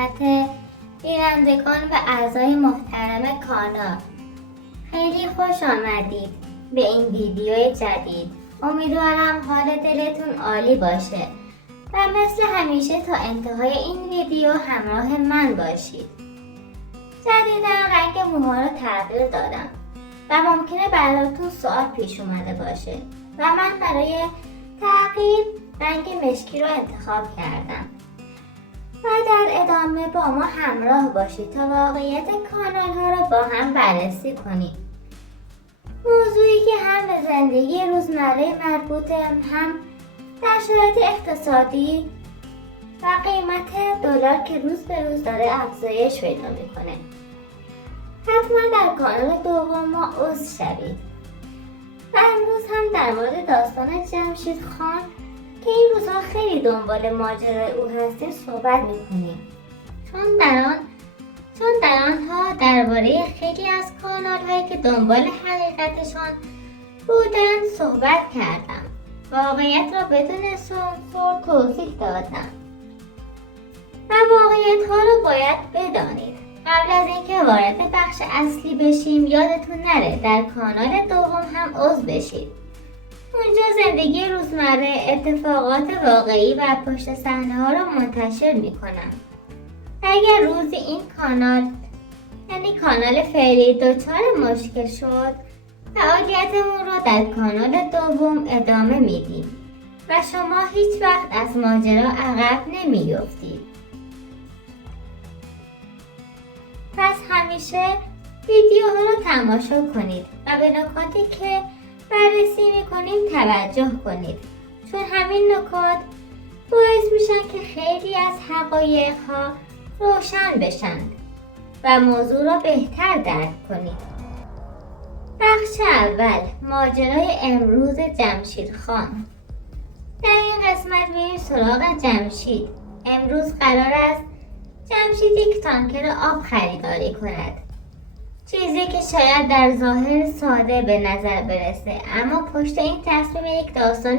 خدمت بینندگان و اعضای محترم کانال. خیلی خوش آمدید به این ویدیو جدید. امیدوارم حال دلتون عالی باشه و مثل همیشه تا انتهای این ویدیو همراه من باشید. جدیداً رنگ موها رو تغییر دادم و ممکنه براتون سوال پیش اومده باشه و من برای تغییر رنگ مشکی رو انتخاب کردم و در ادامه با ما همراه باشید تا واقعیت کانال ها رو با هم بررسی کنیم. موضوعی که هم به زندگی روزمره مربوطه، هم در شرایط اقتصادی و قیمت دلار که روز به روز داره افزایش پیدا میکنه. حتما در کانال دوم ما عضو شوید. و امروز هم در مورد داستان جمشید خان که این روزها خیلی دنبال ماجرای او هستیم صحبت میکنیم. چون در آنها درباره خیلی از کانال هایی که دنبال حقیقتشان بودن صحبت کردم. واقعیت را بدون سانسور توضیح دادم و واقعیت ها را باید بدانید. قبل از اینکه وارد بخش اصلی بشیم یادتون نره در کانال دوم هم عضو بشید. اونجا زندگی روزمره، اتفاقات واقعی و پشت صحنه ها رو منتشر میکنم. اگر روزی این کانال یعنی کانال فعلی دچار مشکل شد، فعالیتمون رو در کانال دوم ادامه میدیم و شما هیچ وقت از ماجرا عقب نمیافتید. پس همیشه ویدیوها رو تماشا کنید و به نکاتی که بررسی میکنیم توجه کنید، چون همین نکات باعث میشن که خیلی از حقایق ها روشن بشن و موضوع را بهتر درک کنید. بخش اول، ماجرای امروز جمشید خان. در این قسمت میریم سراغ جمشید. امروز قرار است جمشید یک تانکر آب خریداری کند. چیزی که شاید در ظاهر ساده به نظر برسه، اما پشت این تصمیم یک داستان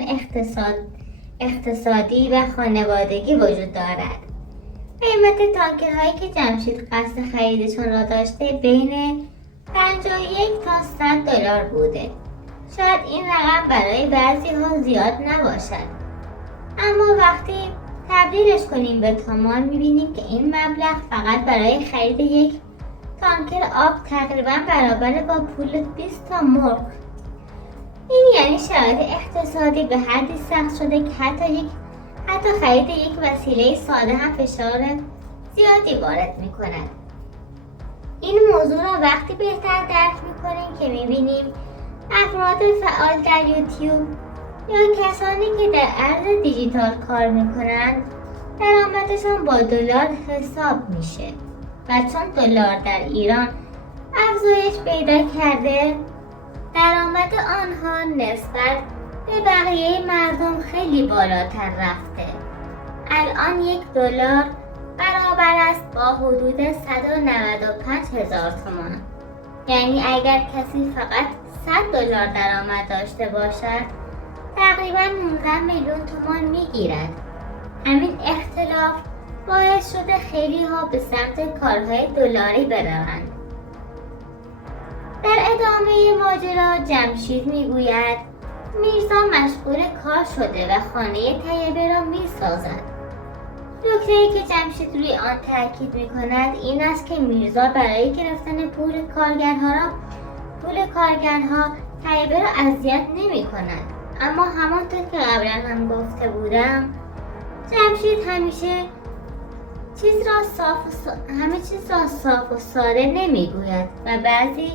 اقتصادی و خانوادگی وجود دارد. قیمت تانکرهایی که جمشید قصد خریدشون را داشته بین 51 تا 100 دلار بوده. شاید این رقم برای بعضی ها زیاد نباشد، اما وقتی تبدیلش کنیم به تومان میبینیم که این مبلغ فقط برای خرید یک تانکر آب تقریبا برابر با پول 20 تا مرغ. این یعنی شرایط اقتصادی به حدی سخت شده که حتی خرید یک وسیله ساده هم فشار زیادی وارد میکند. این موضوع را وقتی بهتر درک میکنیم که میبینیم افراد فعال در یوتیوب یا کسانی که در ارز دیجیتال کار میکنند درآمدشان با دلار حساب میشه و چون دلار در ایران افزایش پیدا کرده، درآمد آنها نسبت به بقیه مردم خیلی بالاتر رفته. الان یک دلار برابر است با حدود 195,000 تومان. یعنی اگر کسی فقط 100 دلار درآمد داشته باشد تقریبا 19 میلیون تومان میگیرد. همین اختلاف باعث شده خیلی ها به سمت کارهای دلاری بروند. در ادامه ماجرا جمشید میگوید میرزا مشغول کار شده و خانه طیبه را میسازد. نکته‌ای که جمشید روی آن تاکید میکند این است که میرزا برای گرفتن پول کارگرها طیبه را اذیت نمیکند. اما همانطور که قبلا هم گفته بودم جمشید همه چیز را صاف و ساده نمیگوید و بعضی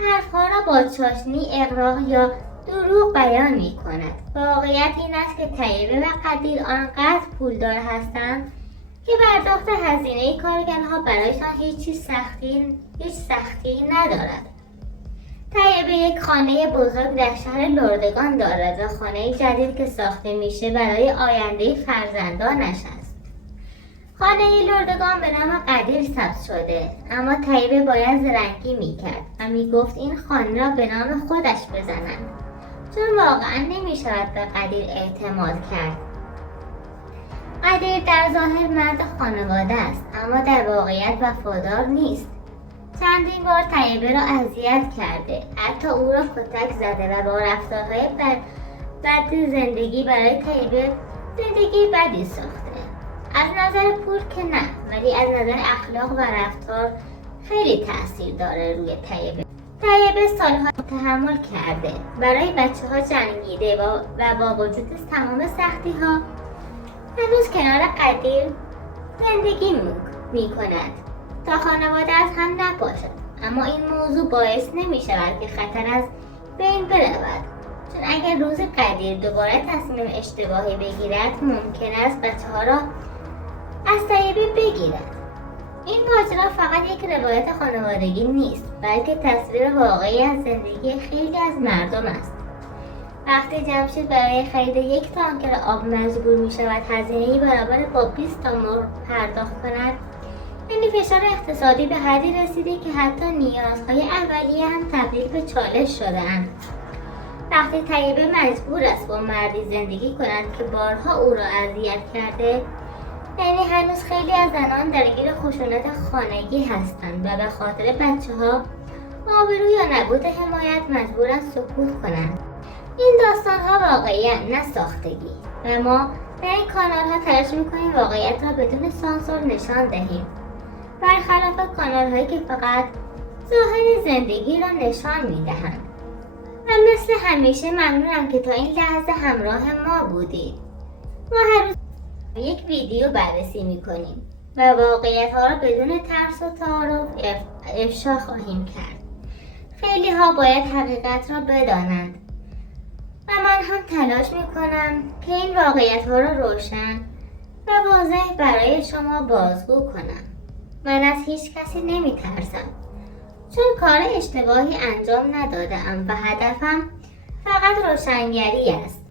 حرفها را با چاشنی، اغراق یا دروغ بیان می کند. واقعیت این است که طیبه و قدیر آنقدر پولدار هستند که پرداخت هزینه کارگرها برایشان هیچ سختی ندارد. طیبه یک خانه بزرگ در شهر لردگان دارد و خانه جدید که ساخته میشه برای آینده فرزندانش است. خانه لردگان به نام قدیر ثبت شده، اما طیبه باید زرنگی میکرد و میگفت این خانه را به نام خودش بزنند، چون واقعا نمیشود به قدیر اعتماد کرد. قدیر در ظاهر مرد خانواده است، اما در واقعیت وفادار نیست. چندین بار طیبه را اذیت کرده، حتی او را کتک زده و با رفتارهای بد زندگی برای طیبه زندگی بدی ساخته. از نظر پول که نه، ولی از نظر اخلاق و رفتار خیلی تأثیر داره روی طیبه. طیبه سالها تحمل کرده، برای بچه‌ها جنگیده و با وجود تمام سختی‌ها هنوز کنار قدیر زندگی می‌کند تا خانواده از هم نپاشد. اما این موضوع باعث نمی‌شود که خطر از بین برود، چون اگر روز قدیر دوباره تصمیم اشتباهی بگیرد ممکن است بچه‌ها را از طیبه بگیرد. این ماجرا فقط یک روایت خانوادگی نیست، بلکه تصویر واقعی از زندگی خیلی از مردم است. وقتی جمشید برای خرید یک تانکر آب مجبور می شود هزینه‌ای برابر با 20 تا مرغ پرداخت کند، یعنی فشار اقتصادی به حدی رسیده که حتی نیازهای اولیه هم تبدیل به چالش شده‌اند. وقتی طیبه مجبور است با مردی زندگی کند که بارها او را اذیت کرده، یعنی هنوز خیلی از زنان درگیر خشونت خانگی هستند و به خاطر بچه‌ها، آبرو یا نبود حمایت مجبورند سکوت کنند. این داستان‌ها واقعی‌اند، نه ساختگی، و ما در این کانال‌ها تلاش می‌کنیم واقعیت را بدون سانسور نشان دهیم، برخلاف کانال‌هایی که فقط ظاهر زندگی را نشان می‌دهند. و مثل همیشه ممنونم که تا این لحظه همراه ما بودید. ما هر روز یک ویدیو بررسی می‌کنیم و واقعیت‌ها را بدون ترس و تعارف افشا خواهیم کرد. خیلی ها باید حقیقت را بدانند و من هم تلاش می‌کنم که این واقعیت‌ها را روشن و واضح برای شما بازگو کنم. من از هیچ کسی نمی‌ترسم، چون کار اشتباهی انجام نداده‌ام و هدفم فقط روشنگری است.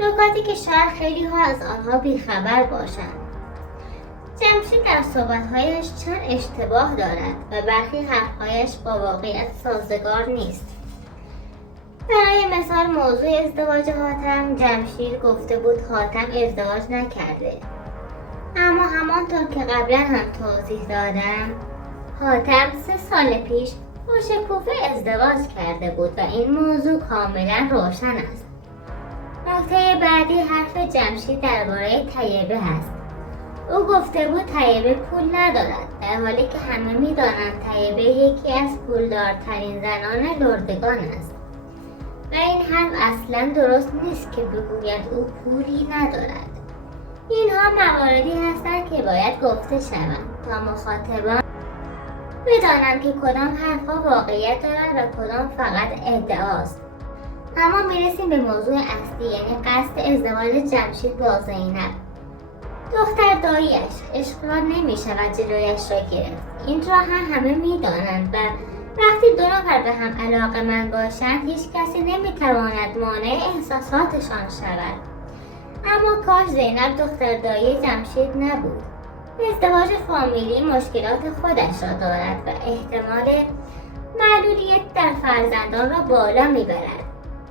نکاتی که شاید خیلی ها از آنها بیخبر باشند. جمشید در صحبت‌هایش چند اشتباه دارد و برخی حرف‌هایش با واقعیت سازگار نیست. برای مثال موضوع ازدواج حاتم، جمشید گفته بود حاتم ازدواج نکرده، اما همانطور که قبلا هم توضیح دادم، حاتم 3 سال پیش با شکوفه ازدواج کرده بود و این موضوع کاملا روشن است. نکته بعدی حرف جمشید درباره طیبه است. او گفته بود طیبه پول ندارد، در حالی که همه می‌دانند طیبه یکی از پولدارترین زنان لردگان است. و این حرف اصلا درست نیست که بگوید او پولی ندارد. اینها مواردی هستند که باید گفته شوند تا مخاطبان بدانند که کدام حرفها واقعیت دارد و کدام فقط ادعاست. اما میرسیم به موضوع اصلی، یعنی قصد ازدواج جمشید با زینب. دختر داییش اشغال نمی شود جلویش را گرفت. این را هم همه می دانند و وقتی 2 نفر به هم علاقه‌مند باشند هیچ کسی نمی تواند مانع احساساتشان شود. اما کاش زینب دختر دایی جمشید نبود. ازدواج فامیلی مشکلات خودش را دارد و احتمال معلولیت در فرزندان را بالا می برد.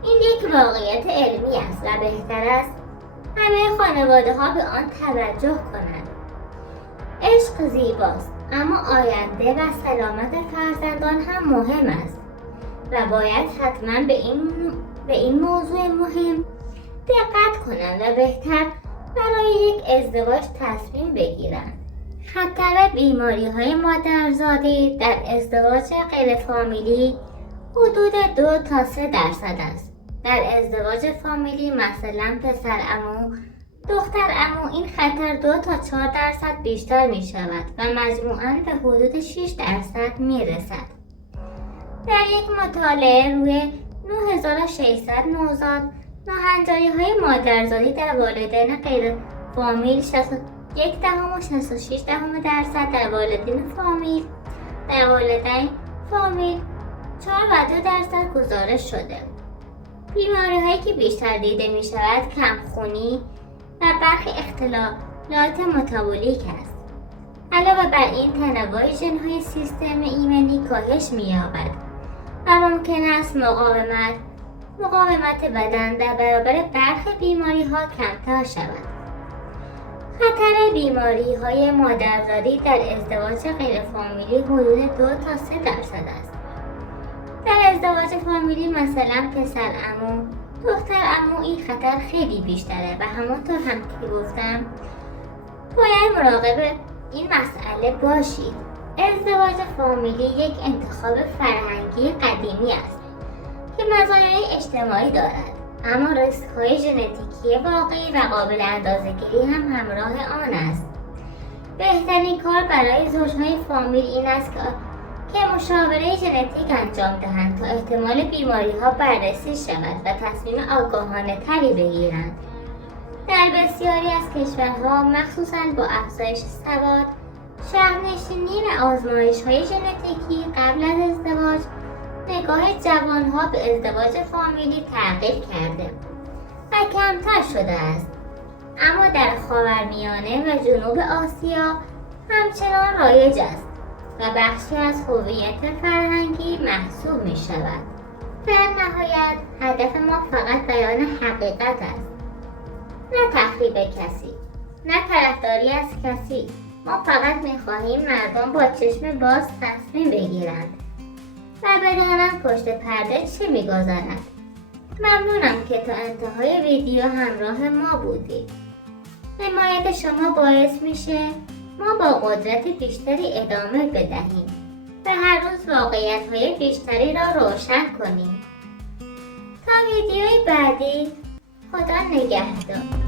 این یک واقعیت علمی است و بهتر است همه خانواده ها به آن توجه کنند. عشق زیباست، اما آینده و سلامت فرزندان هم مهم است و باید حتما به این موضوع مهم دقت کنند و بهتر برای یک ازدواج تصمیم بگیرند. خطر بیماری های مادرزادی در ازدواج غیر فامیلی حدود 2 تا 3% است. در ازدواج فامیلی مثلا پسر عمو، دختر عمو این خطر 2 تا 4% بیشتر می شود و مجموعاً به حدود 6% می رسد. در یک مطالعه روی 9600 نوزاد، ناهنجاری های مادرزادی در والدین غیر فامیل 61.66%، در والدین فامیل در والدین فامیل 4.2% گزارش شده. بیماری هایی که بیشتر دیده می شود کمخونی و برخی اختلالات متابولیک است. علاوه بر این تنوع ژن های سیستم ایمنی کاهش می یابد و ممکن است مقاومت بدن در برابر برخی بیماری ها کمتر شود. خطر بیماری‌های مادرزادی در ازدواج غیر فامیلی حدود 2 تا 3% است. در ازدواج فامیلی مثلا پسر عمو، دختر عمو این خطر خیلی بیشتره و همونطور هم که گفتم باید مراقب این مسئله باشید. ازدواج فامیلی یک انتخاب فرهنگی قدیمی است که مزایای اجتماعی دارد، اما ریسک‌های ژنتیکی واقعی و قابل اندازه‌گیری هم همراه آن است. بهترین کار برای زوجهای فامیل این است که مشاوره ژنتیک انجام دهند تا احتمال بیماری‌ها بررسی شود و تصمیم آگاهانه تری بگیرند. در بسیاری از کشورها مخصوصاً با افزایش سواد، شهرنشینی و آزمایش‌های ژنتیکی قبل از ازدواج، نگاه جوانها به ازدواج فامیلی تغییر کرده و کمتر شده است، اما در خاورمیانه و جنوب آسیا همچنان رایج است و بخشی از هویت فرهنگی محسوب می شود. در نهایت هدف ما فقط بیان حقیقت است، نه تخریب کسی، نه طرفداری از کسی. ما فقط می خواهیم مردم با چشم باز تصمیم بگیرند و بدانم پشت پرده چه می‌گذرد. ممنونم که تا انتهای ویدیو همراه ما بودید. حمایت شما باعث میشه ما با قدرت بیشتری ادامه بدهیم و هر روز واقعیت‌های بیشتری را روشن کنیم. تا ویدیوی بعدی، خدا نگهدار.